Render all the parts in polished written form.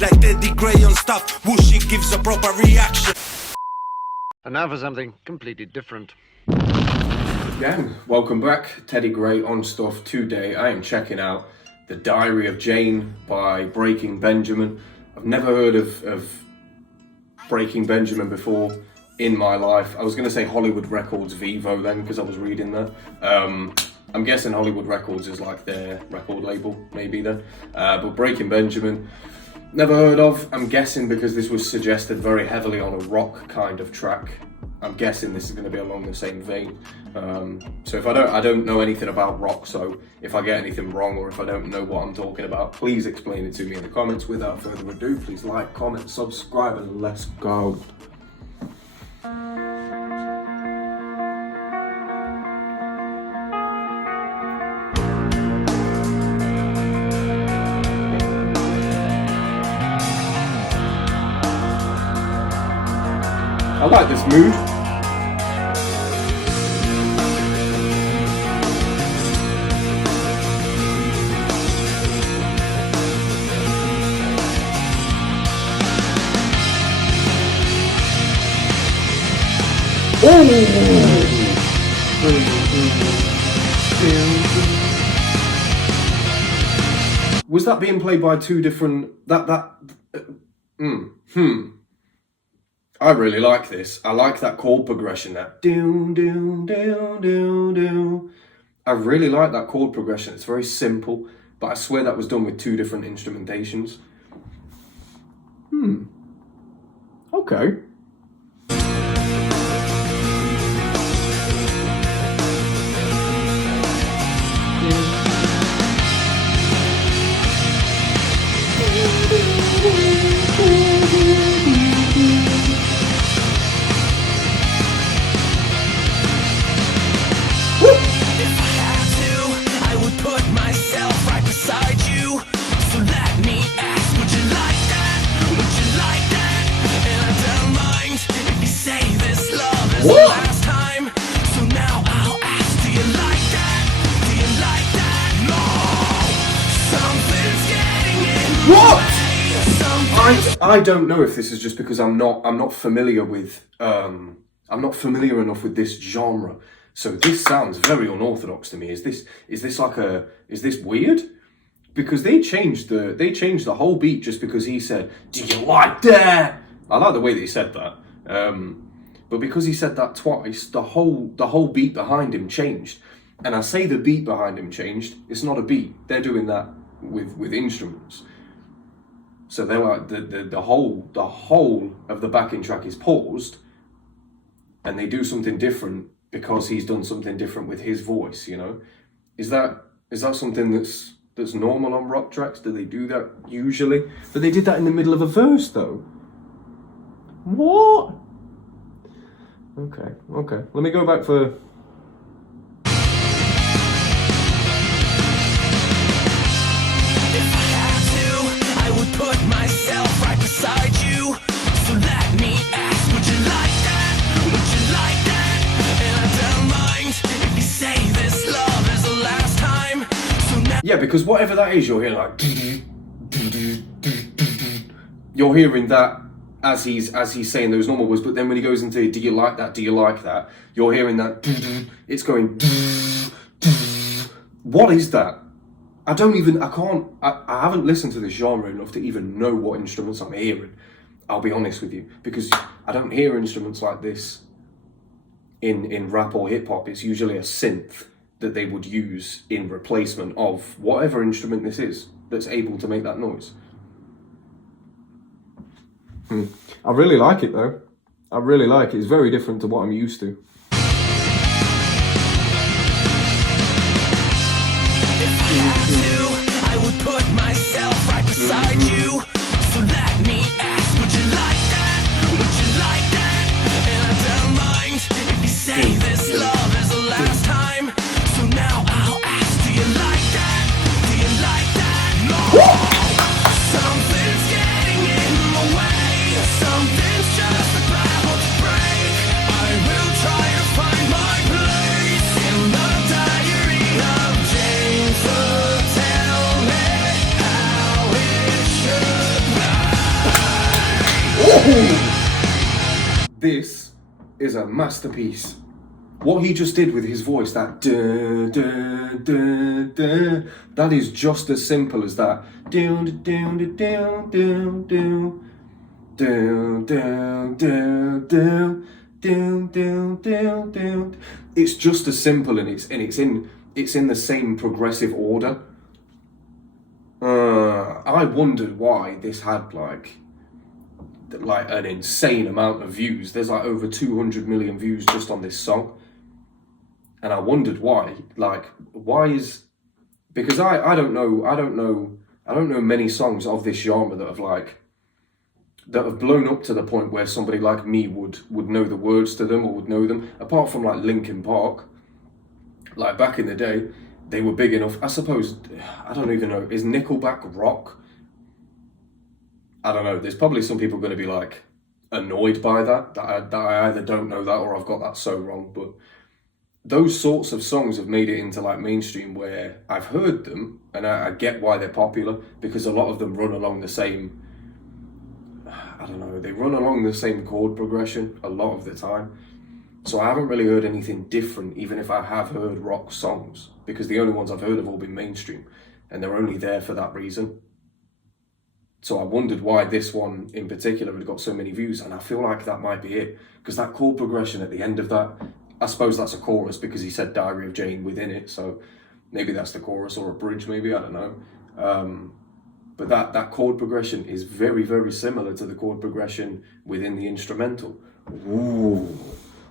Like geddytrey on stuff, whooshy gives a proper reaction. And now for something completely different. Gang, welcome back. Teddy Gray on stuff. Today I am checking out The Diary of Jane by Breaking Benjamin. I've never heard of Breaking Benjamin before in my life. I was going to say Hollywood Records Vivo then because I was reading that. I'm guessing Hollywood Records is like their record label, maybe then. But Breaking Benjamin, never heard of. I'm guessing because this was suggested very heavily on a rock kind of track. I'm guessing this is going to be along the same vein. So if I don't know anything about rock, so if I get anything wrong or if I don't know what I'm talking about, please explain it to me in the comments. Without further ado, please like, comment, subscribe, and let's go. I like this mood. Was that being played by two different... I really like this. I like that chord progression, that doom, doom, doom, doom, doom. I really like that chord progression. It's very simple, but I swear that was done with two different instrumentations. Okay. I don't know if this is just because I'm not familiar with I'm not familiar enough with this genre. So this sounds very unorthodox to me. Is this weird? Because they changed the whole beat just because he said, "Do you like that?" I like the way that he said that. But because he said that twice, the whole beat behind him changed. And I say the beat behind him changed. It's not a beat. They're doing that with instruments. So they're like the whole of the backing track is paused, and they do something different because he's done something different with his voice. You know, is that something that's normal on rock tracks? Do they do that usually? But they did that in the middle of a verse, though. What? Okay. Let me go back for. Yeah, because whatever that is, you're hearing like you're hearing that as he's saying those normal words, but then when he goes into "Do you like that? Do you like that?" you're hearing that it's going. What is that? I haven't listened to this genre enough to even know what instruments I'm hearing. I'll be honest with you, because I don't hear instruments like this in rap or hip hop. It's usually a synth that they would use in replacement of whatever instrument this is that's able to make that noise. I really like it though. I really like it. It's very different to what I'm used to. If I had to, I would put myself right beside you. So let me ask, would you like that? Would you like that? And I don't mind if you say this love is the last time. So now I'll ask, do you like that? Do you like that? No! Something's getting in my way. Something's just about to break. I will try to find my place in the diary of Jane. So tell This is a masterpiece. What he just did with his voice, that duh, duh, duh, duh, that is just as simple as that. Duh, duh, duh, duh, duh, duh. Down, down, down, down, down, down, down, down. It's just as simple, and it's in the same progressive order. I wondered why this had like an insane amount of views. There's like over 200 million views just on this song, and I wondered why. Because I don't know many songs of this genre that have blown up to the point where somebody like me would know the words to them or would know them, apart from like Linkin Park. Like back in the day, they were big enough. I suppose, I don't even know, is Nickelback rock? I don't know, there's probably some people going to be like annoyed by that I either don't know that or I've got that so wrong, but those sorts of songs have made it into like mainstream where I've heard them and I get why they're popular, because a lot of them run along the same, I don't know, they run along the same chord progression a lot of the time. So I haven't really heard anything different, even if I have heard rock songs, because the only ones I've heard have all been mainstream, and they're only there for that reason. So I wondered why this one in particular had got so many views, and I feel like that might be it, because that chord progression at the end of that, I suppose that's a chorus because he said Diary of Jane within it, so maybe that's the chorus or a bridge, maybe, I don't know. But that chord progression is very, very similar to the chord progression within the instrumental. Ooh,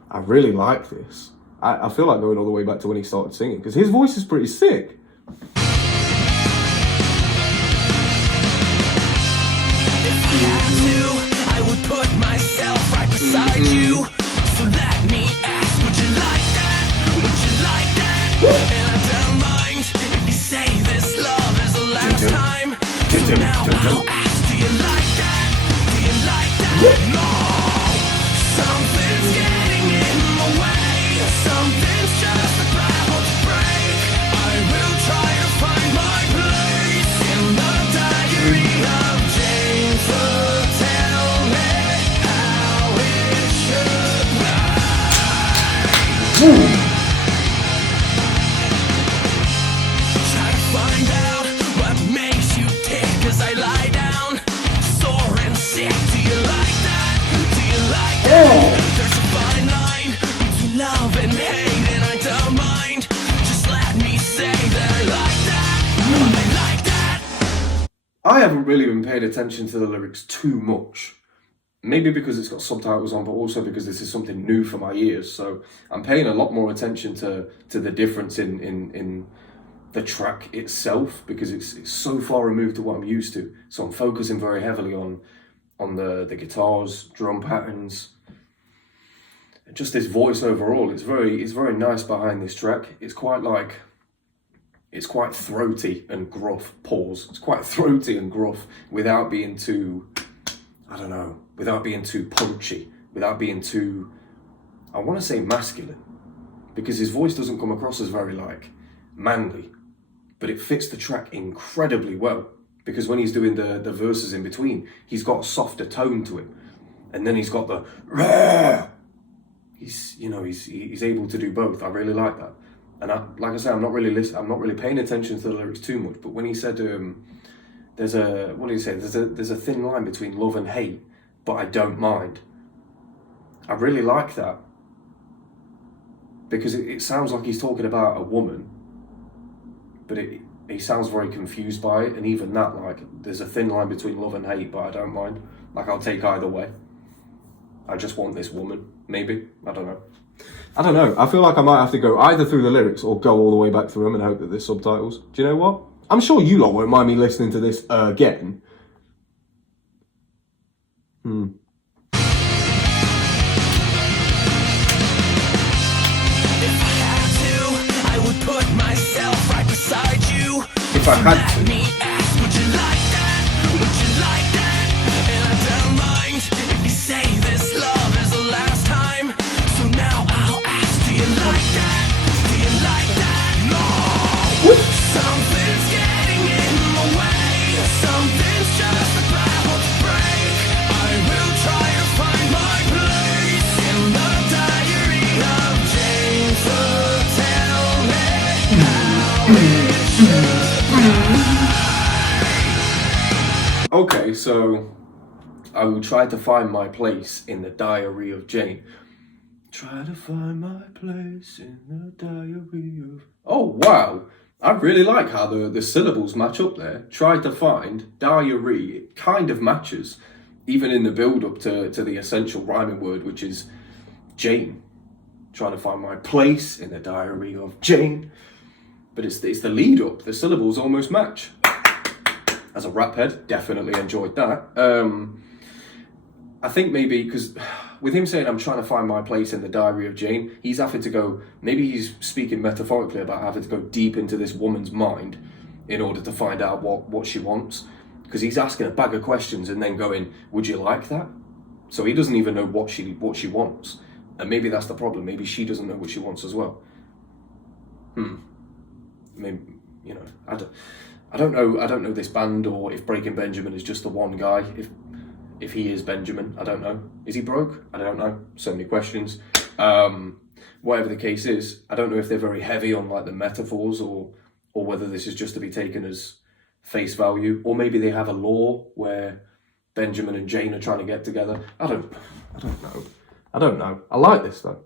I really like this. I feel like going all the way back to when he started singing, because his voice is pretty sick. If I had to, I would put myself right beside you. So let me ask, would you like that? Would you like that? And I don't mind if you say this love is the last time. So now I'll ask, do you like that? Do you like that? No! Something's getting in my way. Something's just about to break. I will try to find my place in the diary of Jane. So tell me how it should be. Try to find out what makes you tick as I lie down, sore and sick. Do you like that? Do you like that? There's a fine line between love and hate, and I don't mind. Just let me say that I like that. I like that. I haven't really been paying attention to the lyrics too much. Maybe because it's got subtitles on, but also because this is something new for my ears. So I'm paying a lot more attention to the difference in the track itself, because it's so far removed to what I'm used to. So I'm focusing very heavily on the guitars, drum patterns, just this voice overall. It's very nice behind this track. It's quite throaty and gruff. Pause. It's quite throaty and gruff without being too, I don't know, without being too punchy, without being too, I want to say masculine, because his voice doesn't come across as very like manly, but it fits the track incredibly well, because when he's doing the verses in between, he's got a softer tone to him, and then he's got the rah. He's able to do both. I really like that. And like I say, I'm not really paying attention to the lyrics too much, but when he said there's a thin line between love and hate, but I don't mind, I really like that, because it sounds like he's talking about a woman, but he sounds very confused by it. And even that, like, there's a thin line between love and hate, but I don't mind. Like, I'll take either way. I just want this woman, maybe. I don't know. I feel like I might have to go either through the lyrics or go all the way back through them and hope that there's subtitles. Do you know what? I'm sure you lot won't mind me listening to this again. If I had to, I would put myself right beside you. If I had Let to. me ask, would you like that? Would you like that? And I don't mind if you say this love is the last time. So now I'll ask, do you like that? Do you like that? No! Something's getting in my way. Something's just about to break. I will try so I will try to find my place in the diary of Jane. Try to find my place in the diary of... Oh, wow. I really like how the syllables match up there. Try to find, diary, it kind of matches, even in the build-up to the essential rhyming word, which is Jane. Trying to find my place in the diary of Jane. But it's the lead-up. The syllables almost match. As a rap head, definitely enjoyed that. I think maybe, because with him saying I'm trying to find my place in the diary of Jane, he's having to go, maybe he's speaking metaphorically about having to go deep into this woman's mind in order to find out what she wants. Because he's asking a bag of questions and then going, would you like that? So he doesn't even know what she wants. And maybe that's the problem. Maybe she doesn't know what she wants as well. Maybe, you know, I don't know this band, or if Breaking Benjamin is just the one guy. If he is Benjamin, I don't know. Is he broke? I don't know. So many questions. Whatever the case is, I don't know if they're very heavy on like the metaphors, or whether this is just to be taken as face value, or maybe they have a law where Benjamin and Jane are trying to get together. I don't know. I like this though.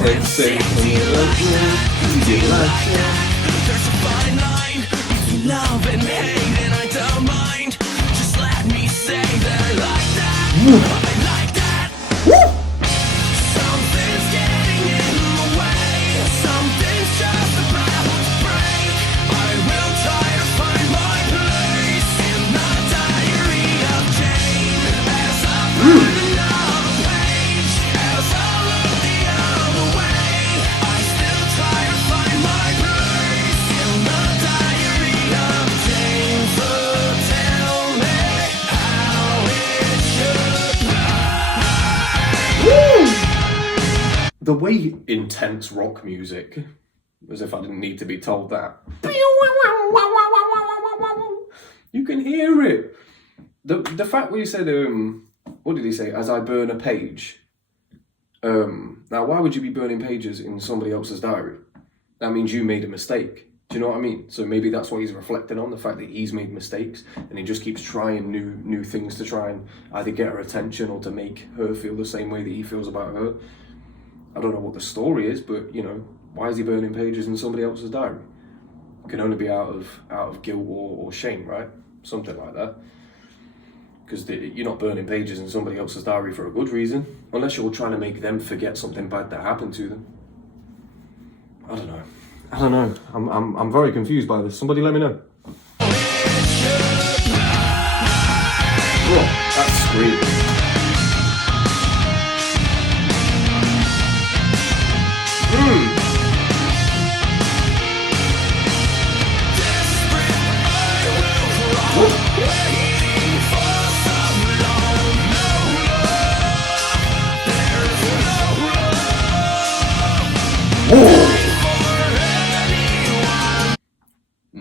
And say, there's a fine line between love and hate, and I don't mind. Just let me say that I like that. I like that. Something's getting in the way. Something's just about to break. I will try to find my place in the diary of Jane. As I find another page, as I look the other way, I still try to find my place in the diary of Jane. So tell me how it should be. The way intense rock music, as if I didn't need to be told that. You can hear it. The fact where you said, what did he say? As I burn a page. Now, why would you be burning pages in somebody else's diary? That means you made a mistake. Do you know what I mean? So maybe that's what he's reflecting on, the fact that he's made mistakes, and he just keeps trying new things to try and either get her attention or to make her feel the same way that he feels about her. I don't know what the story is, but, you know, why is he burning pages in somebody else's diary? It can only be out of guilt or shame, right? Something like that. Because you're not burning pages in somebody else's diary for a good reason, unless you're trying to make them forget something bad that happened to them. I don't know. I'm very confused by this. Somebody let me know. Oh, that's scream.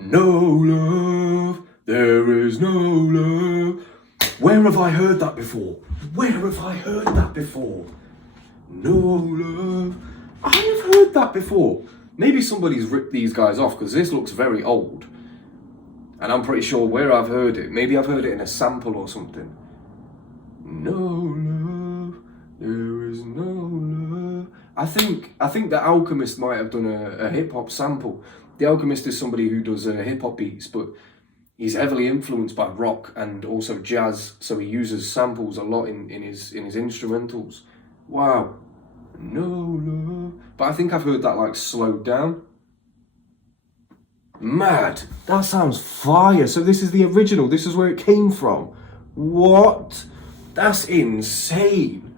No love, there is no love. Where have I heard that before? No love. I have heard that before. Maybe somebody's ripped these guys off, because this looks very old. And I'm pretty sure where I've heard it. Maybe I've heard it in a sample or something. No love, there is no love. I think the Alchemist might have done a hip-hop sample. The Alchemist is somebody who does hip-hop beats, but he's heavily influenced by rock and also jazz, so he uses samples a lot in his instrumentals. Wow. No love. But I think I've heard that like slowed down. Mad. That sounds fire. So this is the original. This is where it came from. What? That's insane.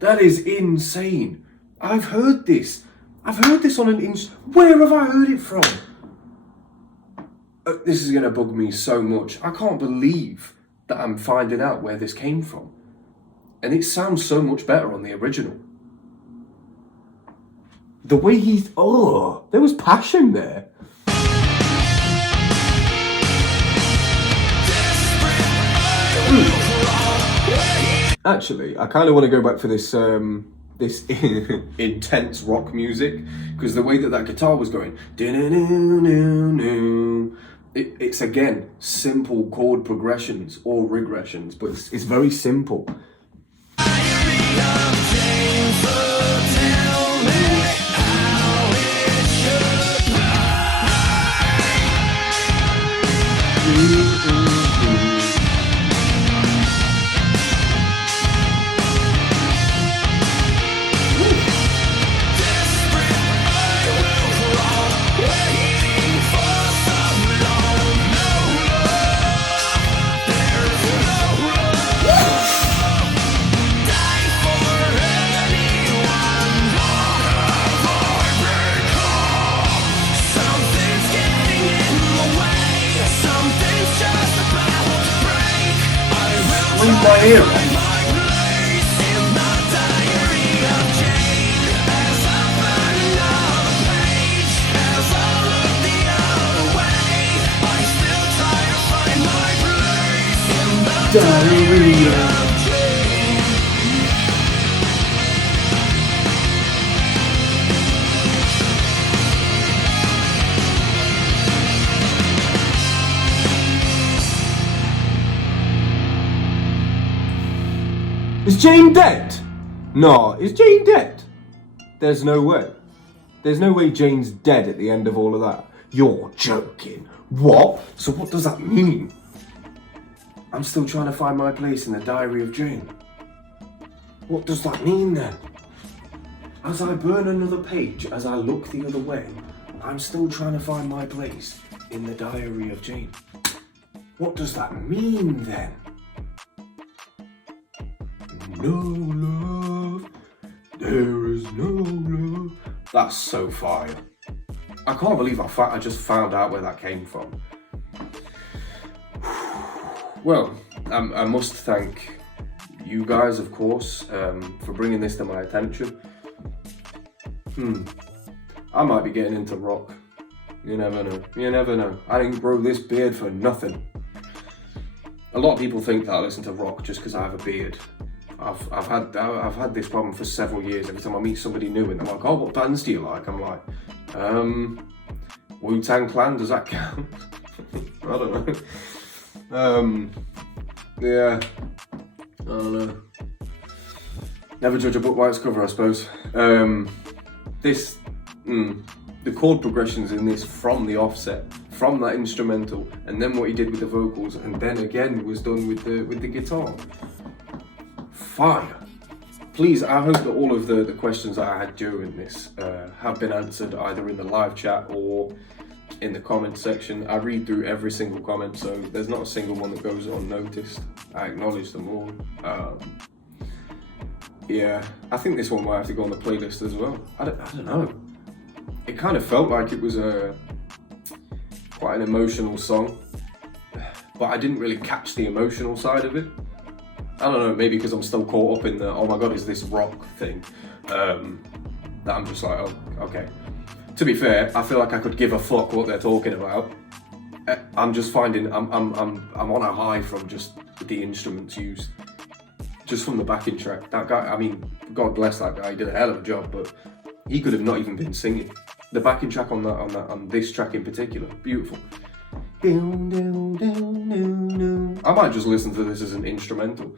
That is insane. I've heard this on an Where have I heard it from? This is going to bug me so much. I can't believe that I'm finding out where this came from. And it sounds so much better on the original. The way there was passion there. Actually, I kind of want to go back for this this intense rock music, because the way that guitar was going, it's again simple chord progressions or regressions, but it's very simple. My ear off. Is Jane dead? No, is Jane dead? There's no way. There's no way Jane's dead at the end of all of that. You're joking. What? So what does that mean? I'm still trying to find my place in the diary of Jane. What does that mean then? As I burn another page, as I look the other way, I'm still trying to find my place in the diary of Jane. What does that mean then? No love, there is no love. That's so fire. I can't believe I just found out where that came from. Well, I must thank you guys, of course, for bringing this to my attention. I might be getting into rock. You never know. You never know. I didn't grow this beard for nothing. A lot of people think that I listen to rock just because I have a beard. I've had this problem for several years. Every time I meet somebody new and they're like, "Oh, what bands do you like?" I'm like, Wu-Tang Clan, does that count? I don't know. Yeah, I don't know. Never judge a book by its cover, I suppose. The chord progressions in this from the offset, from that instrumental, and then what he did with the vocals, and then again was done with the guitar. Fire. Please, I hope that all of the questions that I had during this have been answered either in the live chat or in the comment section. I read through every single comment, so there's not a single one that goes unnoticed. I acknowledge them all. Yeah, I think this one might have to go on the playlist as well. I don't know. It kind of felt like it was quite an emotional song, but I didn't really catch the emotional side of it. I don't know, maybe because I'm still caught up in the, oh my god, is this rock thing, that I'm just like, oh, okay. To be fair, I feel like I could give a fuck what they're talking about. I'm just finding, I'm on a high from just the instruments used. Just from the backing track. That guy, I mean, God bless that guy, he did a hell of a job, but he could have not even been singing. The backing track on this track in particular, beautiful. I might just listen to this as an instrumental.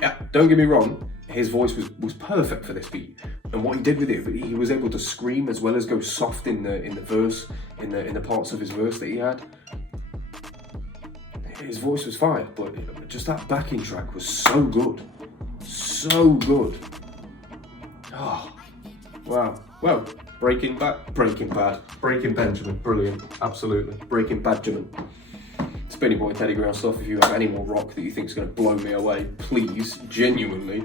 Yeah, don't get me wrong, his voice was perfect for this beat, and what he did with it, he was able to scream as well as go soft in the verse, in the parts of his verse that he had. His voice was fire, but just that backing track was so good, so good. Oh, wow. Well, Breaking Benjamin, brilliant, absolutely. Breaking Benjamin. It's been your boy Teddy Ground Stuff. If you have any more rock that you think is going to blow me away, please, genuinely,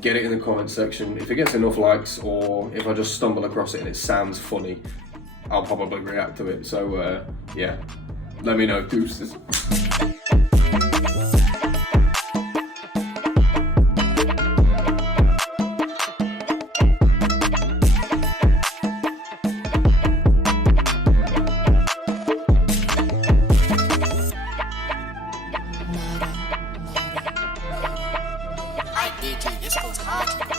get it in the comment section. If it gets enough likes, or if I just stumble across it and it sounds funny, I'll probably react to it. So, yeah, let me know. Deuces. Nada. That